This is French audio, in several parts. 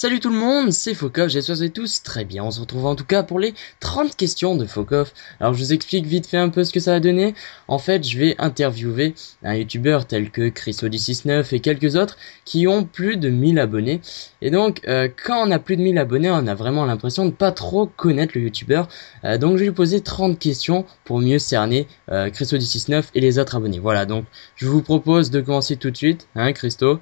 Salut tout le monde, c'est Fokov, j'espère que vous allez tous très bien. On se retrouve en tout cas pour les 30 questions de Fokov. Alors je vous explique vite fait un peu ce que ça va donner. En fait, je vais interviewer un youtubeur tel que ChrisOD69 et quelques autres qui ont plus de 1000 abonnés. Et donc, quand on a plus de 1000 abonnés, on a vraiment l'impression de pas trop connaître le youtubeur. Donc je vais lui poser 30 questions pour mieux cerner ChrisOD69 et les autres abonnés. Voilà, donc je vous propose de commencer tout de suite, hein Christo?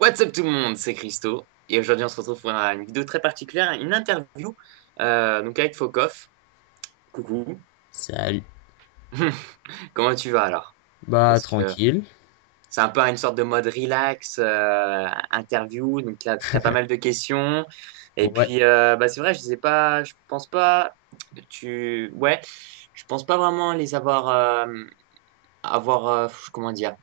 What's up tout le monde, c'est Christo. Et aujourd'hui on se retrouve pour une vidéo très particulière, une interview donc avec Fokov. Coucou. Salut. Comment tu vas alors? Bah Parce que tranquille. c'est un peu une sorte de mode relax, interview, donc t'as pas mal de questions. Et Ouais. puis bah, c'est vrai, je sais pas, je pense pas, ouais, je pense pas vraiment les avoir, comment dire.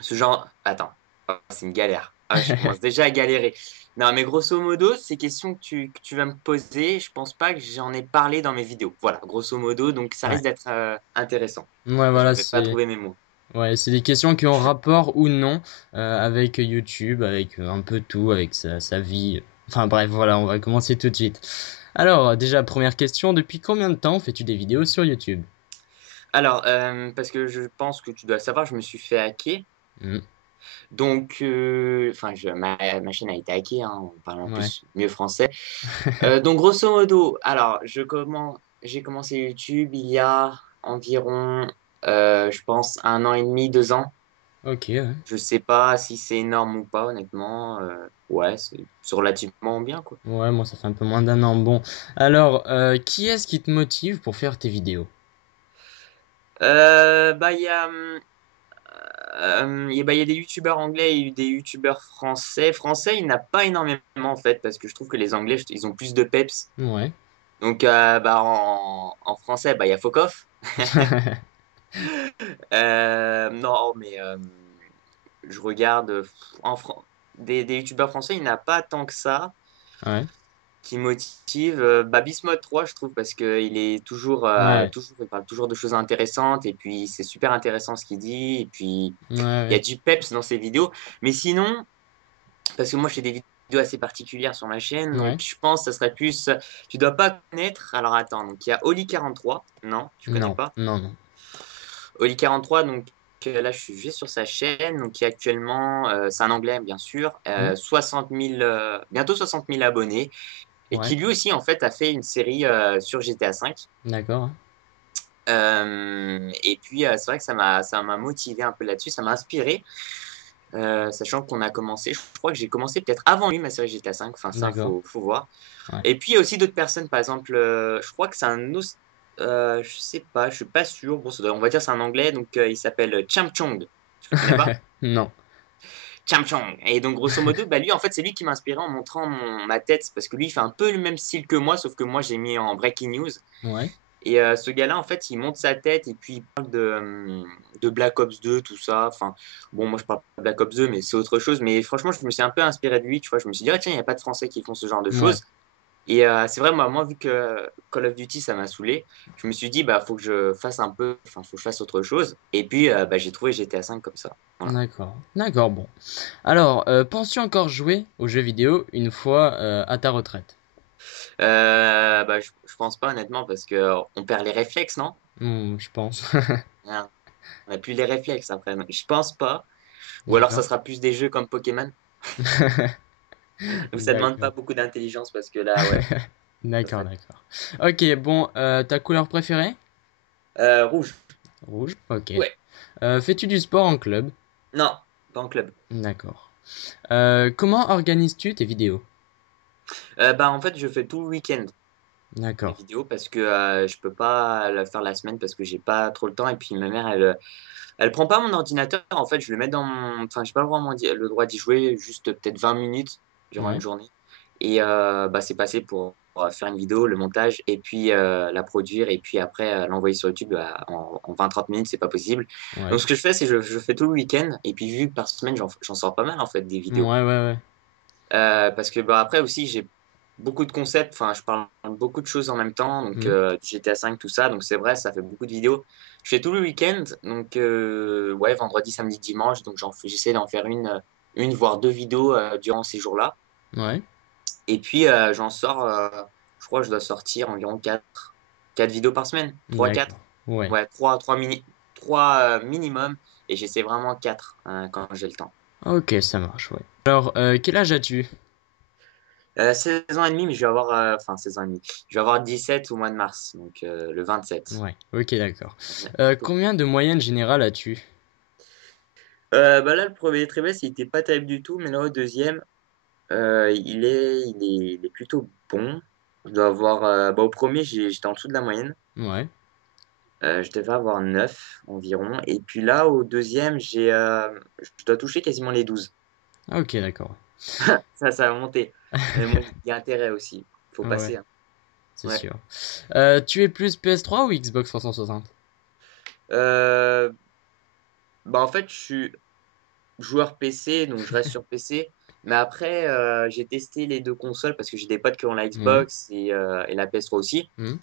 Ce genre. Attends, oh, c'est une galère. Ah, je commence déjà à galérer. Non, mais grosso modo, ces questions que tu vas me poser, je pense pas que j'en ai parlé dans mes vidéos. Voilà, grosso modo, donc ça Ouais. risque d'être intéressant. Ouais, voilà, J'arrive pas à c'est trouver mes mots. ouais, c'est des questions qui ont rapport ou non avec YouTube, avec un peu tout, avec sa vie. Enfin bref, voilà, on va commencer tout de suite. Alors, déjà, première question, depuis combien de temps fais-tu des vidéos sur YouTube? Alors, parce que je pense que tu dois savoir, je me suis fait hacker. Hmm. Donc, enfin, ma chaîne a été hackée, hein, en parlant Ouais. plus mieux français. Donc, grosso modo, alors, j'ai commencé YouTube il y a environ, je pense, 1 an et demi, 2 ans. Ok, ouais. Je sais pas si c'est énorme ou pas, honnêtement. Ouais, c'est relativement bien, quoi. Ouais, moi ça fait un peu moins d'un an. Bon, alors, qui est-ce qui te motive pour faire tes vidéos? Bah, il y a des youtubeurs anglais et des youtubeurs français. Français, il n'y en a pas énormément, en fait, parce que je trouve que les anglais, ils ont plus de peps. Ouais. Donc, bah, en français, bah, il y a Fokoff. Non, mais je regarde des youtubeurs français, il n'y en a pas tant que ça. Ouais. Qui motive. Bah, Bismuth 3, je trouve, parce qu'il est Ouais. il parle toujours de choses intéressantes, et puis c'est super intéressant ce qu'il dit, et puis Ouais. il y a Ouais. du peps dans ses vidéos. Mais sinon, parce que moi, je fais des vidéos assez particulières sur ma chaîne, donc Ouais. je pense que ça serait plus. Tu dois pas connaître. Alors attends, donc il y a Oli43. Non, tu connais Non. pas. Non, non. Oli43, donc là, je suis juste sur sa chaîne, donc qui est actuellement, c'est un anglais, bien sûr, Hmm. 60 000, bientôt 60 000 abonnés, et Ouais. qui lui aussi, en fait, a fait une série sur GTA V. D'accord. Et puis, c'est vrai que ça m'a motivé un peu là-dessus, ça m'a inspiré, sachant qu'on a commencé, je crois que j'ai commencé peut-être avant lui, ma série GTA V, enfin, ça, D'accord. faut voir. Ouais. Et puis, il y a aussi d'autres personnes, par exemple, je crois que c'est je sais pas, je suis pas sûr, bon, on va dire c'est un anglais, donc il s'appelle Champ Chong. Tu connais pas? Non. Cham Chong. Et donc, grosso modo, bah, lui, en fait, c'est lui qui m'a inspiré en montrant ma tête, parce que lui, il fait un peu le même style que moi, sauf que moi, j'ai mis en breaking news. Ouais. Et ce gars-là, en fait, il monte sa tête et puis il parle de Black Ops 2, tout ça. Enfin, bon, moi, je parle pas de Black Ops 2, mais c'est autre chose. Mais franchement, je me suis un peu inspiré de lui, tu vois. Je me suis dit, ah, tiens, il n'y a pas de Français qui font ce genre de Ouais. choses. Et c'est vrai, moi, vu que Call of Duty, ça m'a saoulé, je me suis dit, bah, faut que je fasse un peu, enfin, faut que je fasse autre chose. Et puis, bah, j'ai trouvé GTA 5 comme ça. Voilà. D'accord. D'accord, bon. Alors, penses-tu encore jouer aux jeux vidéo une fois à ta retraite? Bah, je pense pas, honnêtement, parce que on perd les réflexes, non? Je pense. Hein, on n'a plus les réflexes après. Donc, je pense pas. Ou alors, ça D'accord. sera plus des jeux comme Pokémon, où ça demande pas D'accord. beaucoup d'intelligence, parce que là, ouais, ça D'accord, serait. d'accord. Ok, bon, ta couleur préférée? Rouge. Rouge. Ok. Ouais. Fais-tu du sport en club? Non, pas en club. D'accord. Comment organises-tu tes vidéos? Bah, en fait, je fais tout le week-end mes D'accord. vidéos, parce que je peux pas la faire la semaine, parce que j'ai pas trop le temps. Et puis, ma mère, elle prend pas mon ordinateur. En fait, je le mets dans mon. Enfin, j'ai pas vraiment le droit d'y jouer, juste peut-être 20 minutes durant une Ouais. journée. Et bah, c'est passé pour faire une vidéo, le montage, et puis la produire, et puis après l'envoyer sur YouTube en 20-30 minutes, c'est pas possible. Ouais. Donc ce que je fais, c'est je fais tout le week-end, et puis vu que par semaine, j'en sors pas mal en fait des Ouais, vidéos. ouais, ouais. Parce que bah, après aussi, j'ai beaucoup de concepts, enfin je parle de beaucoup de choses en même temps, donc Hmm. du GTA 5, tout ça, donc c'est vrai, ça fait beaucoup de vidéos. Je fais tout le week-end, donc ouais, vendredi, samedi, dimanche, donc j'essaie d'en faire une voire deux vidéos durant ces jours-là. Ouais. Et puis, j'en sors, je crois que je dois sortir environ 4 vidéos par semaine. 3, 4. D'accord. Ouais. Ouais, 3 minimum. Et j'essaie vraiment 4 quand j'ai le temps. Ok, ça marche, ouais. Alors, quel âge as-tu? 16 ans et demi, mais je vais avoir, enfin 16 ans et demi. Je vais avoir 17 au mois de mars, donc le 27. Ouais, ok, d'accord. Ouais. Combien de moyenne générale as-tu? Bah là, le premier trimestre, il était pas terrible du tout, mais là, au deuxième, il est plutôt bon. Je dois avoir, bah, au premier, j'étais en dessous de la moyenne. Ouais. Je devais avoir 9 environ. Et puis là, au deuxième, je dois toucher quasiment les 12. Ah, ok, d'accord. Ça va monter. Mais bon, il y a intérêt aussi. Faut Ouais, passer, hein. c'est Ouais. sûr. Tu es plus PS3 ou Xbox 360? Euh, Bah en fait, je suis joueur PC, donc je reste sur PC. Mais après, j'ai testé les deux consoles parce que j'ai des potes qui ont la Ouais. Xbox et la PS3 aussi. Hmm.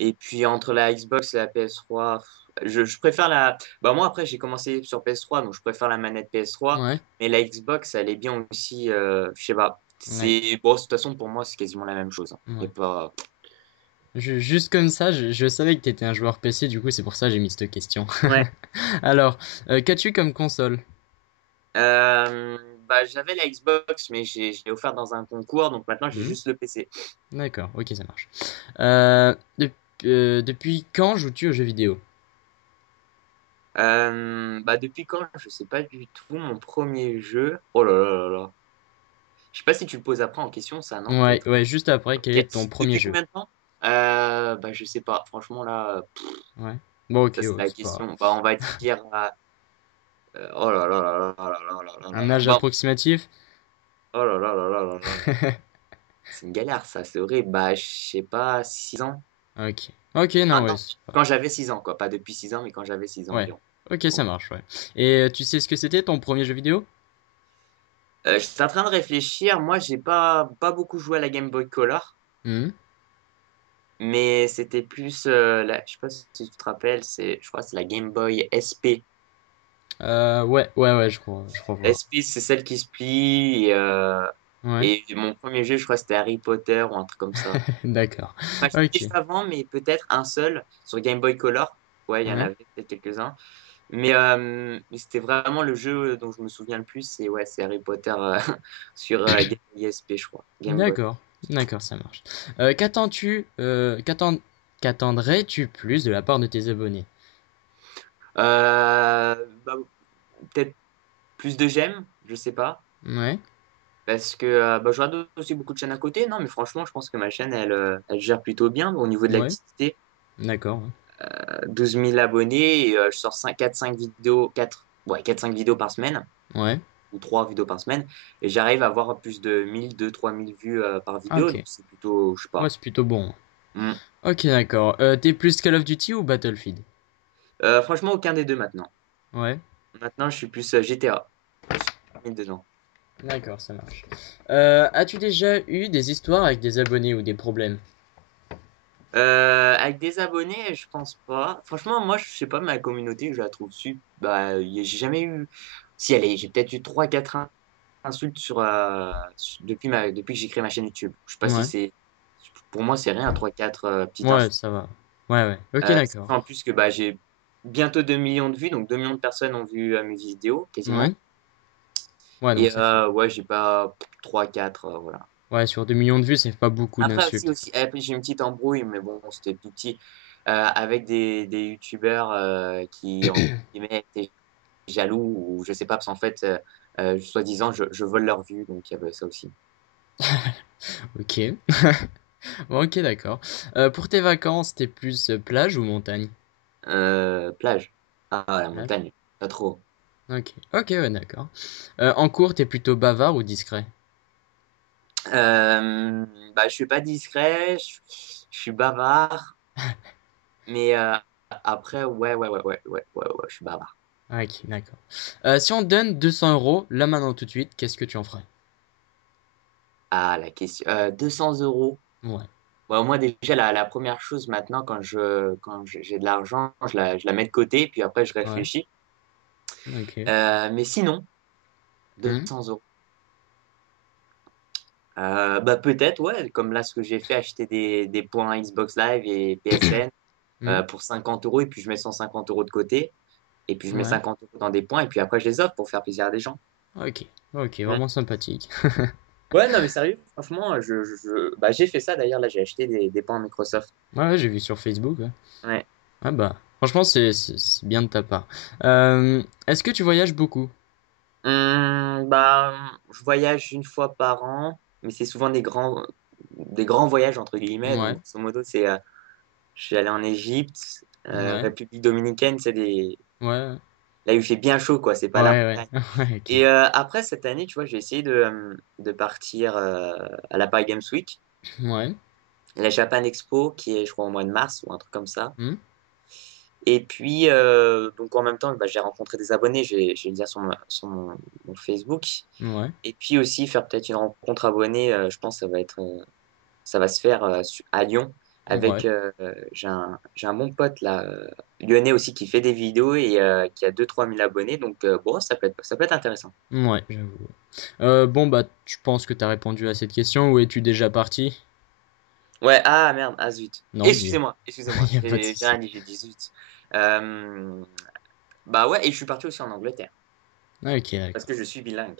Et puis entre la Xbox et la PS3, je préfère la. Bah moi après j'ai commencé sur PS3, donc je préfère la manette PS3. Ouais. Mais la Xbox, elle est bien aussi. Je sais pas. Ouais. C'est bon, de toute façon pour moi c'est quasiment la même chose, hein. Y a Ouais. pas. Juste comme ça, je savais que tu étais un joueur PC, du coup, c'est pour ça que j'ai mis cette question. Ouais. Alors, qu'as-tu comme console? Bah j'avais la Xbox, mais je l'ai offert dans un concours, donc maintenant j'ai Hmm. juste le PC. D'accord, ok, ça marche. Depuis quand joues-tu aux jeux vidéo? Bah depuis quand? Je sais pas du tout. Mon premier jeu. Oh là là là là. Je sais pas si tu le poses après en question, ça, non? Ouais, Peut-être. ouais, juste après, quel Ok. est ton premier Depuis jeu? combien de temps? Bah, je sais pas. Franchement, là, Ouais. Bon, ok, ça, c'est ouais, la c'est pas question. Bah, on va dire. Oh là là là là là là là là là un là. âge Bon. approximatif. Oh là là là là là là là. C'est une galère, ça, c'est horrible. Bah, je sais pas, 6 ans. Ok. Ok, Ah non, ouais, non, c'est pas. quand j'avais 6 ans, quoi. Pas depuis 6 ans, mais quand j'avais 6 ans Ouais. environ. Ok, ça marche, ouais. Et tu sais ce que c'était ton premier jeu vidéo? J'étais en train de réfléchir. Moi, j'ai pas beaucoup joué à la Game Boy Color. Hmm. Mais c'était plus, je sais pas si tu te rappelles, je crois que c'est la Game Boy SP. Ouais, ouais, ouais, je crois voir. SP, c'est celle qui se plie. Ouais, Et mon premier jeu, je crois que c'était Harry Potter ou un truc comme ça. d'accord. Enfin, je l'ai Ok, juste avant, mais peut-être un seul sur Game Boy Color. Ouais, il y en ouais, avait peut-être quelques-uns. Mais c'était vraiment le jeu dont je me souviens le plus. C'est Harry Potter sur Game Boy SP, je crois. Game Boy. d'accord, d'accord, ça marche. Qu'attendrais-tu plus de la part de tes abonnés? Bah, peut-être plus de j'aime, je sais pas. Ouais, Parce que bah, je regarde aussi beaucoup de chaînes à côté. Non, mais franchement, je pense que ma chaîne, elle gère plutôt bien au niveau de ouais, l'activité. d'accord, 12 000 abonnés et je sors 4-5 vidéos, 4-5 vidéos par semaine ouais, ou 3 vidéos par semaine. Et j'arrive à avoir plus de 1 000, 2 000, 3 000 vues par ouais, vidéo. Donc ok, c'est plutôt, je sais ouais, pas. c'est plutôt bon. Hmm. Ok, d'accord. T'es plus Call of Duty ou Battlefield? Franchement, aucun des deux maintenant. Ouais, Maintenant, je suis plus GTA. Je suis mis dedans. d'accord, ça marche. As-tu déjà eu des histoires avec des abonnés ou des problèmes? Avec des abonnés, je pense pas. Franchement, moi, je sais pas, ma communauté, je la trouve Bah, j'ai jamais eu. Si, allez, j'ai peut-être eu 3-4 insultes depuis que j'ai créé ma chaîne YouTube. Je sais pas si Ouais, c'est. Pour moi, c'est rien, 3-4 petites ouais, insultes. ça va. Ouais, ouais, ok, d'accord. Sachant en plus que bah, j'ai bientôt 2 millions de vues, donc 2 millions de personnes ont vu mes vidéos, Ouais, quasiment. ouais, non, Et ça fait. ouais, j'ai pas 3-4, voilà. Ouais, sur 2 millions de vues, c'est pas beaucoup Après aussi, d'insultes. après, j'ai une petite embrouille, mais bon, c'était tout petit, avec des youtubeurs qui, entre guillemets, étaient jaloux, ou je sais pas, parce qu'en fait, soi-disant, je vole leurs vues, donc il y avait ça aussi. Ok. Bon, ok, d'accord. Pour tes vacances, t'es plus plage ou montagne? Plage. Ah, la Plage. montagne, pas trop. Ok, ok, ouais, d'accord. En cours, t'es plutôt bavard ou discret? Bah, je suis pas discret, je suis bavard, mais après, ouais, je suis bavard. Ok, d'accord. Si on te donne 200 euros, là maintenant tout de suite, qu'est-ce que tu en ferais? Ah, la question. 200 euros. Ouais, Bon, moi, déjà, la première chose maintenant, j'ai de l'argent, je la mets de côté, puis après, je ouais, réfléchis. ok. Mais sinon, Hmm. 200 euros. Bah peut-être, ouais, comme là ce que j'ai fait, acheter des points Xbox Live et PSN Hmm. pour 50 euros et puis je mets 150 euros de côté et puis je mets Ouais. 50 euros dans des points et puis après je les offre pour faire plaisir à des gens. Ok. Ok, Mm. vraiment sympathique. Ouais, non mais sérieux, franchement, bah, j'ai fait ça d'ailleurs, là j'ai acheté des points Microsoft. Ouais, ouais, j'ai vu sur Facebook. Ouais. Ouais. Ah bah, franchement, c'est bien de ta part. Est-ce que tu voyages beaucoup? Bah, je voyage une fois par an, mais c'est souvent des grands voyages entre guillemets. Donc, Ouais. grosso modo, je suis allé en Égypte, Ouais. République dominicaine, c'est Ouais. là où il fait bien chaud, quoi. C'est pas la Ouais, montagne. ouais. Ouais, ok. Et après cette année, tu vois, j'ai essayé de partir à la Paris Games Week, Ouais. la Japan Expo, qui est, je crois, au mois de mars ou un truc comme ça. Hmm. Et puis, donc en même temps, bah, j'ai rencontré des abonnés, j'ai le lien mon Facebook. Ouais. Et puis aussi faire peut-être une rencontre abonnée, je pense que ça va se faire à Lyon avec, Ouais. j'ai un bon pote là, lyonnais aussi qui fait des vidéos et qui a 2 3 000 abonnés. Donc, bon, ça peut être intéressant. Ouais, j'avoue. Bon, bah, je pense que t'as répondu à cette question. Où es-tu déjà parti? Ouais, ah merde, ah zut. Non, dis. Excusez-moi, excusez-moi, Il y a pas de j'ai souci. rien dit, j'ai dit zut. Euh, Bah ouais, et je suis parti aussi en Angleterre Ok, parce d'accord. que je suis bilingue.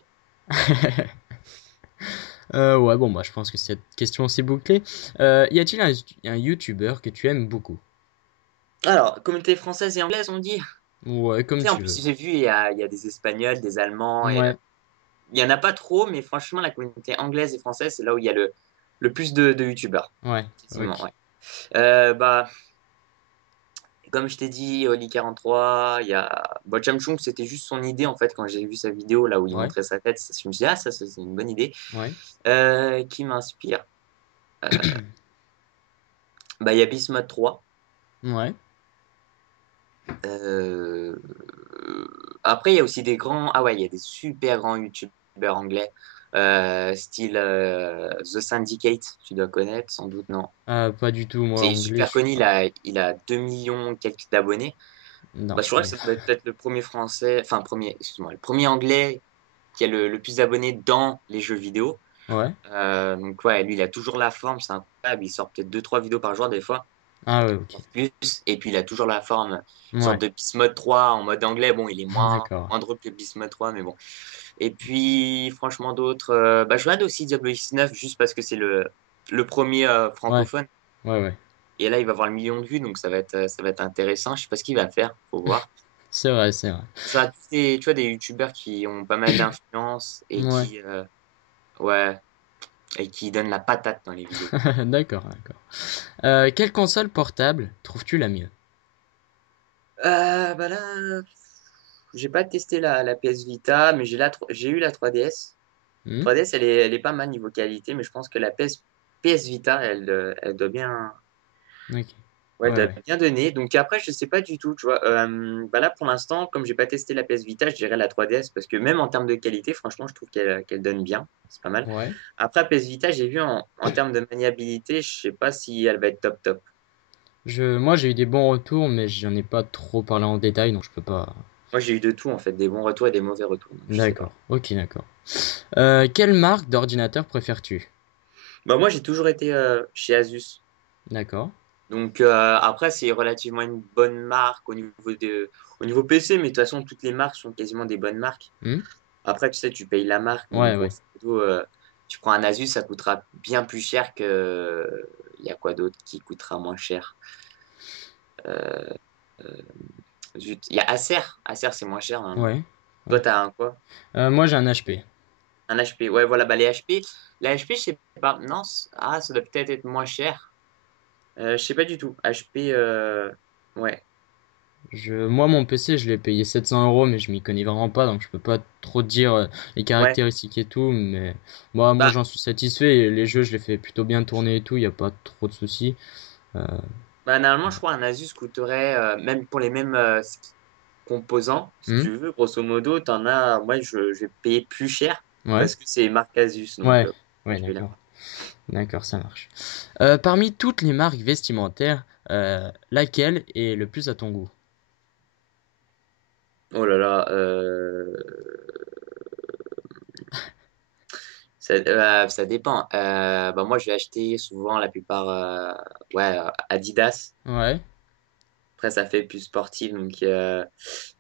Ouais, bon, bah, je pense que cette question c'est bouclée. Y a-t-il un YouTuber que tu aimes beaucoup? Alors, communauté française et anglaise, on dit. Ouais, comme Tu sais, en tu plus, veux. j'ai vu, il y a des Espagnols, des Allemands, et Ouais, il y en a pas trop, mais franchement, la communauté anglaise et française, c'est là où il y a le plus de youtubeurs. ouais, Effectivement, ok. ouais. Bah, comme je t'ai dit, Oli43, il y a bah, Chamchung, c'était juste son idée, en fait, quand j'ai vu sa vidéo, là où il Ouais, montrait sa tête, je me suis dit, ah, ça, c'est une bonne idée. ouais, Qui m'inspire? Bah, il y a Bismuth 3. ouais. Euh, Après, il y a aussi des grands. Ah ouais, il y a des super grands youtubeurs anglais. Style The Syndicate, tu dois connaître, sans doute, non? Ah, pas du tout, moi, C'est anglais, je super suis connu, pas. il a 2 millions quelques d'abonnés. Non, Bah, je crois que ça doit être peut-être le premier français, enfin, premier, excuse-moi, le premier anglais qui a le plus d'abonnés dans les jeux vidéo. ouais. Donc, ouais, lui, il a toujours la forme, c'est incroyable. Il sort peut-être 2 3 vidéos par jour, des fois, Ah, ouais, ok. voire plus. Et puis, il a toujours la forme, une sorte Ouais, de Bismuth 3 en mode anglais. Bon, il est d'accord. moins drôle que Bismuth 3, mais bon. Et puis, franchement, d'autres. Bah, je regarde aussi Diablo X9 juste parce que c'est le premier Ouais, francophone. ouais, ouais. Et là, il va avoir le million de vues, donc ça va être intéressant. Je sais pas ce qu'il va faire, faut voir. C'est vrai, c'est vrai. Je regarde tous tu vois, des youtubeurs qui ont pas mal d'influence et Ouais, qui, ouais, et qui donnent la patate dans les vidéos. d'accord, d'accord. Quelle console portable trouves-tu la mieux? Bah là, j'ai pas testé la PS Vita, mais j'ai eu la 3DS. Hmm. 3DS, elle est pas mal niveau qualité, mais je pense que la PS Vita, elle doit bien, Ok. ouais, elle Ouais, doit ouais. bien donner. Donc après, je sais pas du tout, tu vois. Bah là, pour l'instant, comme j'ai pas testé la PS Vita, je dirais la 3DS parce que même en termes de qualité, franchement, je trouve qu'elle donne bien. C'est pas mal. Ouais. Après, la PS Vita, j'ai vu en termes de maniabilité, je sais pas si elle va être top top. Moi, j'ai eu des bons retours, mais j'en ai pas trop parlé en détail, donc je peux pas. Moi, j'ai eu de tout en fait, des bons retours et des mauvais retours, donc je sais D'accord. pas. Ok, d'accord. Quelle marque d'ordinateur préfères-tu? Bah moi, j'ai toujours été chez Asus. D'accord. Donc après, c'est relativement une bonne marque au niveau PC, mais de toute façon, toutes les marques sont quasiment des bonnes marques. Hmm. Après, tu sais, tu payes la marque, mais Ouais, ouais. grosso modo, tu prends un Asus, ça coûtera bien plus cher que. Il y a quoi d'autre qui coûtera moins cher? Euh, euh, Zut. Il y a Acer. Acer, c'est moins cher normalement. Ouais. Toi, Ouais. t'as un quoi? Moi, j'ai un HP. Un HP. Ouais, voilà, bah les HP. La HP, je sais pas. Non, ah, ça doit peut-être être moins cher. Je sais pas du tout. HP, ouais. Moi, mon PC, je l'ai payé 700 €, mais je m'y connais vraiment pas, donc je peux pas trop te dire les Ouais. caractéristiques et tout. Mais moi, Bah, j'en suis satisfait. Et les jeux, je les fais plutôt bien tourner et tout. Il y a pas trop de soucis. Euh, Bah, normalement, je crois un Asus coûterait, même pour les mêmes composants, si hmm. tu veux, grosso modo, t'en as, moi, je vais payer plus cher Ouais. parce que c'est marque Asus. Donc, Ouais. ouais, Ouais, je vais d'accord. l'avoir. D'accord, ça marche. Parmi toutes les marques vestimentaires, laquelle est le plus à ton goût? Oh là là, Ça dépend. Bah, moi, je vais acheter souvent la plupart, ouais, Adidas. Ouais, Après, ça fait plus sportif, donc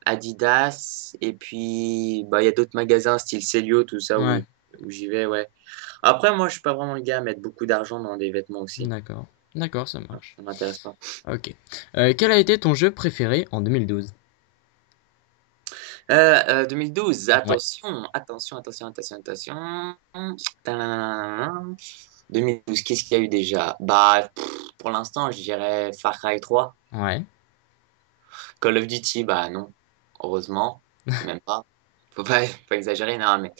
Adidas. Et puis, bah, il y a d'autres magasins style Celio, tout ça, ouais, où j'y vais, ouais. Après, moi, je suis pas vraiment le gars à mettre beaucoup d'argent dans des vêtements aussi. d'accord. D'accord, ça Ouais, marche. ça m'intéresse pas. Ok. Quel a été ton jeu préféré en 2012? 2012, Ouais. attention, attention, attention, attention, attention. Tadadadadam. 2012, qu'est-ce qu'il y a eu déjà? Bah, pour l'instant, je dirais Far Cry 3. Ouais. Call of Duty, bah non, heureusement, même pas. Faut pas exagérer, non, mais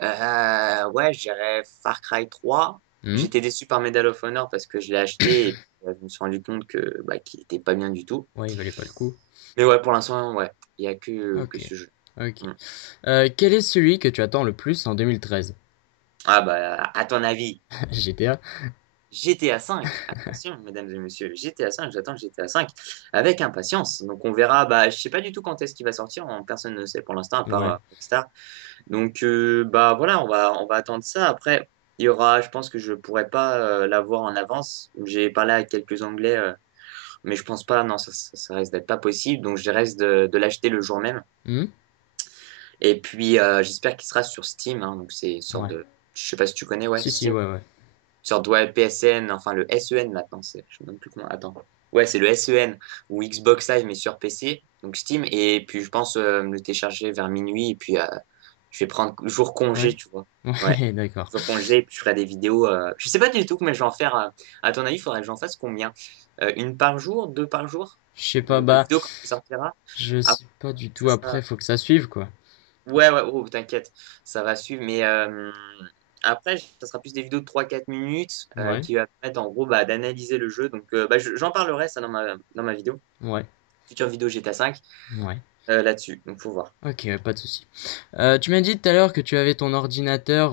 ouais, je dirais Far Cry 3. Hmm. J'étais déçu par Medal of Honor parce que je l'ai acheté et puis, je me suis rendu compte que bah, qu'il était pas bien du tout. Ouais, il valait pas le coup. Mais ouais, pour l'instant, ouais, il y a que Ok. ce jeu. Ok. Mm. Quel est celui que tu attends le plus en 2013? Ah bah, à ton avis, GTA? GTA 5, attention, mesdames et messieurs, GTA 5, j'attends GTA 5 avec impatience. Donc on verra, bah, je sais pas du tout quand est-ce qu'il va sortir, personne ne sait pour l'instant, à part Ouais. Rockstar. Donc bah voilà, on va attendre ça. Après, il y aura, je pense que je pourrais pas l'avoir en avance. J'ai parlé à quelques Anglais, mais je pense pas, non, ça risque d'être pas possible. Donc je reste de l'acheter le jour même. Hmm. Et puis j'espère qu'il sera sur Steam, hein. Donc c'est une sorte Ouais. de, je sais pas si tu connais, ouais, Si, si, Steam. ouais, ouais. Sur ouais, PSN, enfin le SEN maintenant, je sais même plus comment. Attends. Ouais, c'est le SEN ou Xbox Live, mais sur PC, donc Steam. Et puis je pense me le télécharger vers minuit. Et puis je vais prendre jour Ouais. congé, tu vois. Ouais, Ouais, d'accord. jour congé. Et puis je ferai des vidéos. Je sais pas du tout combien je vais en faire. À ton avis, il faudrait que j'en fasse combien? Une par jour, deux par jour? Je sais pas, De bah, vidéos quand ça sortira? je Après, sais pas du tout. ça, Après, faut que ça suive, quoi. ouais, ouais, oh, t'inquiète, ça va suivre. Mais après, ça sera plus des vidéos de 3-4 minutes Ouais. qui va permettre en gros bah, d'analyser le jeu. Donc, bah, j'en parlerai ça dans ma vidéo, Ouais. future vidéo GTA 5 Ouais. là-dessus. Donc, faut voir. Ok, ouais, pas de souci. Tu m'as dit tout à l'heure que tu avais ton ordinateur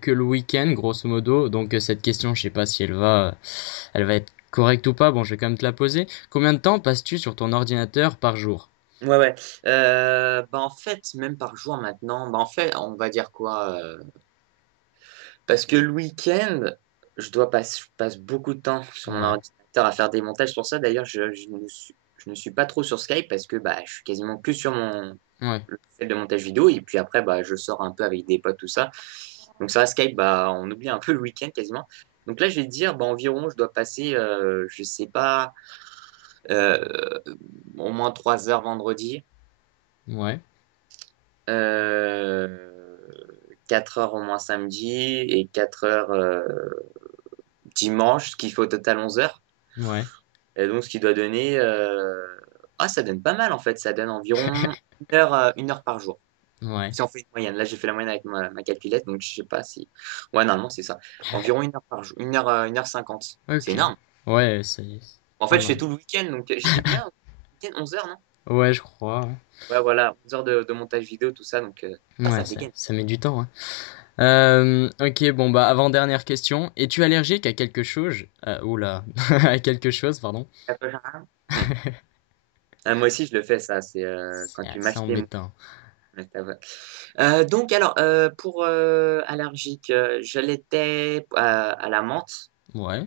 que le week-end, grosso modo. Donc cette question, je sais pas si elle va être correcte ou pas. Bon, je vais quand même te la poser. Combien de temps passes-tu sur ton ordinateur par jour? Ouais, ouais. Bah, en fait, même par jour maintenant, bah, en fait, on va dire quoi parce que le week-end, je passe beaucoup de temps sur mon Ouais, ordinateur à faire des montages. Pour ça, d'ailleurs, je ne suis pas trop sur Skype parce que bah, je suis quasiment plus sur mon ouais. le fait de montage vidéo. Et puis après, bah, je sors un peu avec des potes, tout ça. Donc ça, Skype, bah, on oublie un peu le week-end quasiment. Donc là, je vais te dire, bah, environ, je dois passer, je sais pas, euh, au moins 3 heures vendredi, Ouais, euh, 4 heures au moins samedi et 4 heures dimanche, ce qui fait au total 11 heures. ouais, Et donc, ce qui doit donner. Ah, ça donne pas mal en fait. Ça donne environ 1 heure par jour. ouais. Si on fait une moyenne. Là, j'ai fait la moyenne avec ma calculette, donc je sais pas si. Ouais, normalement, c'est ça. Environ 1 heure par jour. 1 heure 50. C'est Ok. énorme. Ouais, ça y est. En Ça fait, je va. fais tout le week-end, donc j'ai dit combien? Week-end 11 heures, non? Ouais, je crois. Ouais, Ouais, voilà. 11 heures de montage vidéo, tout ça. Donc, ouais, ça ça, dégaine. ça met du temps, hein. Ok, bon bah avant-dernière question. Es-tu allergique à quelque chose? Oula, à quelque chose, pardon. Hmm. Ah, moi aussi, je le fais, ça. C'est C'est quand tu c'est mâches tes mots. embêtant. Ouais, ça va. Donc, alors, pour allergique, je l'étais à la menthe, Ouais.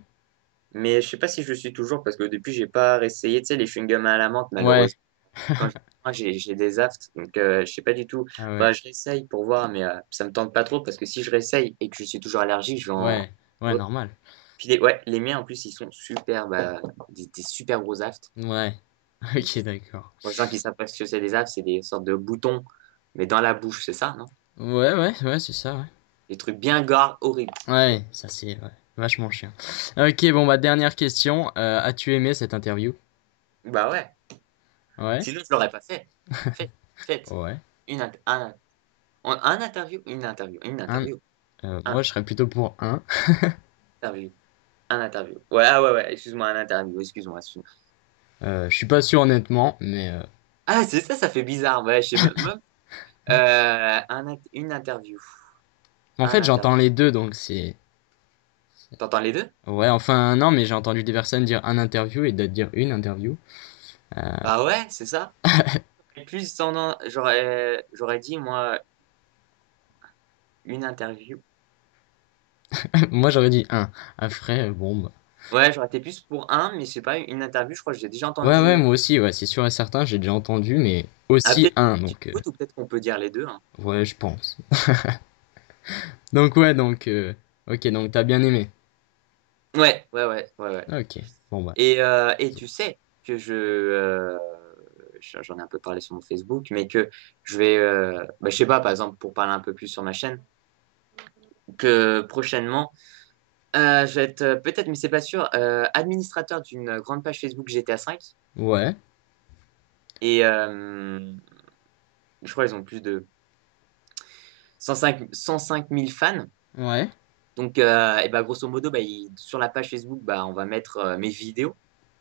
mais je sais pas si je le suis toujours parce que depuis, j'ai pas réessayé, tu sais, les chewing-gums à la menthe, Ouais. malheureusement. Quand moi, j'ai des aftes, donc je sais pas du tout. Ah ouais. Bah, je réessaye pour voir, mais ça me tente pas trop parce que si je réessaye et que je suis toujours allergique, je vais en Ouais. Ouais, d'autres. normal. Puis ouais, les miens en plus, ils sont super, bah, des super gros aftes. Ouais. Ok, d'accord. Pour les gens qui savent pas ce que c'est des aftes, c'est des sortes de boutons, mais dans la bouche, c'est ça, non? Ouais, ouais, ouais, c'est ça, ouais. Des trucs bien gras, horribles. Ouais, ça c'est ouais, vachement chiant. Ok, bon bah dernière question. As-tu aimé cette interview? Bah ouais. Ouais. Sinon, je l'aurais pas fait. Faites, faites. Ouais. Une, int- un, un interview, une interview, une Un. interview, un Moi je serais plutôt pour un. interview, un interview. Ouais, ah ouais, ouais, excuse-moi, un interview, excuse-moi. Je suis pas sûr honnêtement, mais Ah, c'est ça, ça fait bizarre. Ouais, je sais même. Une interview. en Un fait interview. j'entends les deux donc c'est. T'entends les deux? Ouais, enfin non, mais j'ai entendu des personnes dire un interview et d'autres dire une interview. Euh, Ah ouais, c'est ça? Plus j'aurais dit, moi, une interview. Moi, j'aurais dit un. Après, bon, bah. Ouais, j'aurais été plus pour un, mais c'est pas une interview, je crois que j'ai déjà Ouais, ouais, entendu. moi aussi, ouais, c'est sûr et certain, j'ai déjà entendu, mais Ah, aussi peut-être un, que tu donc, écoutes ou peut-être qu'on peut dire les deux, hein. ouais, je pense. Donc, ouais, donc, ok, donc t'as bien aimé. Ouais, ouais, ouais, ouais, ouais. Ok, bon, bah. Et tu sais que j'en ai un peu parlé sur mon Facebook, mais que je vais, bah, je sais pas, par exemple, pour parler un peu plus sur ma chaîne, que prochainement, je vais être peut-être, mais c'est pas sûr, administrateur d'une grande page Facebook GTA 5. Ouais, Et je crois qu'ils ont plus de 105 000 fans. ouais, Donc, et bah, grosso modo, bah, sur la page Facebook, bah, on va mettre mes vidéos.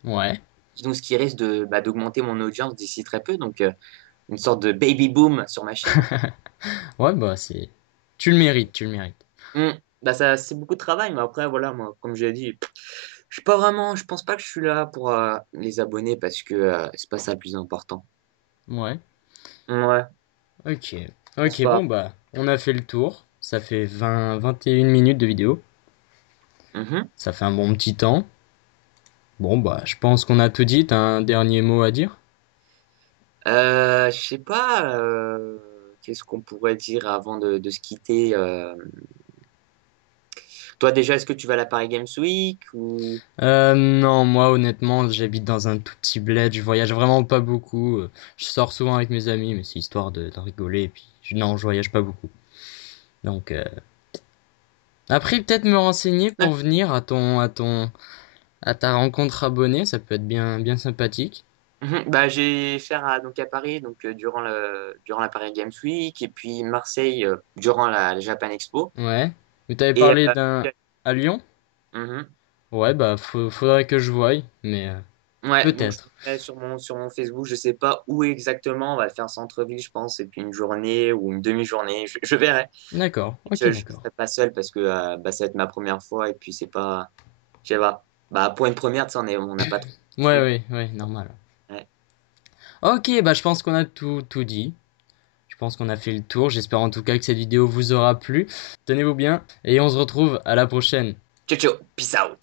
ouais. Donc, ce qui risque d'augmenter mon audience d'ici très peu. Donc, une sorte de baby boom sur ma chaîne. Ouais, bah, c'est. Tu le mérites, tu le mérites. Hmm. Bah, ça, c'est beaucoup de travail, mais après, voilà, moi, comme j'ai dit, je suis pas vraiment, je pense pas que je suis là pour les abonnés parce que c'est pas ça le plus important. Ouais, Ouais, je ok. pense Ok, bon, pas. bah, on a fait le tour. Ça fait 21 minutes de vidéo. Mhm. Ça fait un bon petit temps. Bon, bah, je pense qu'on a tout dit. T'as un dernier mot à dire? Je sais pas, qu'est-ce qu'on pourrait dire avant de se quitter. Toi, déjà, est-ce que tu vas à la Paris Games Week ou... Non, moi, honnêtement, j'habite dans un tout petit bled. Je voyage vraiment pas beaucoup. Je sors souvent avec mes amis, mais c'est histoire de rigoler. Et puis, non, je voyage pas beaucoup. Donc, après, peut-être me renseigner pour venir à ta rencontre abonnée. Ça peut être bien, bien sympathique. Mhm. Bah, j'ai faire donc à Paris donc durant la Paris Games Week et puis Marseille durant la Japan Expo Ouais. Mais t'avais et parlé d'un à Lyon? mhm. Ouais, bah faudrait que je voie, mais Ouais, donc je peut-être. mettrai sur mon Facebook, je sais pas où exactement, on va le faire centre-ville, je pense, et puis une journée ou une demi-journée, je verrai. D'accord. Ok, Je d'accord. serai pas seul parce que bah, ça va être ma première fois et puis c'est pas, je sais pas. Bah, pour une première, tu sais, on n'a pas trop Ouais, l'habitude. ouais, ouais, normal. Ouais. Ok, bah je pense qu'on a tout dit. Je pense qu'on a fait le tour. J'espère en tout cas que cette vidéo vous aura plu. Tenez-vous bien et on se retrouve à la prochaine. Ciao, ciao, peace out.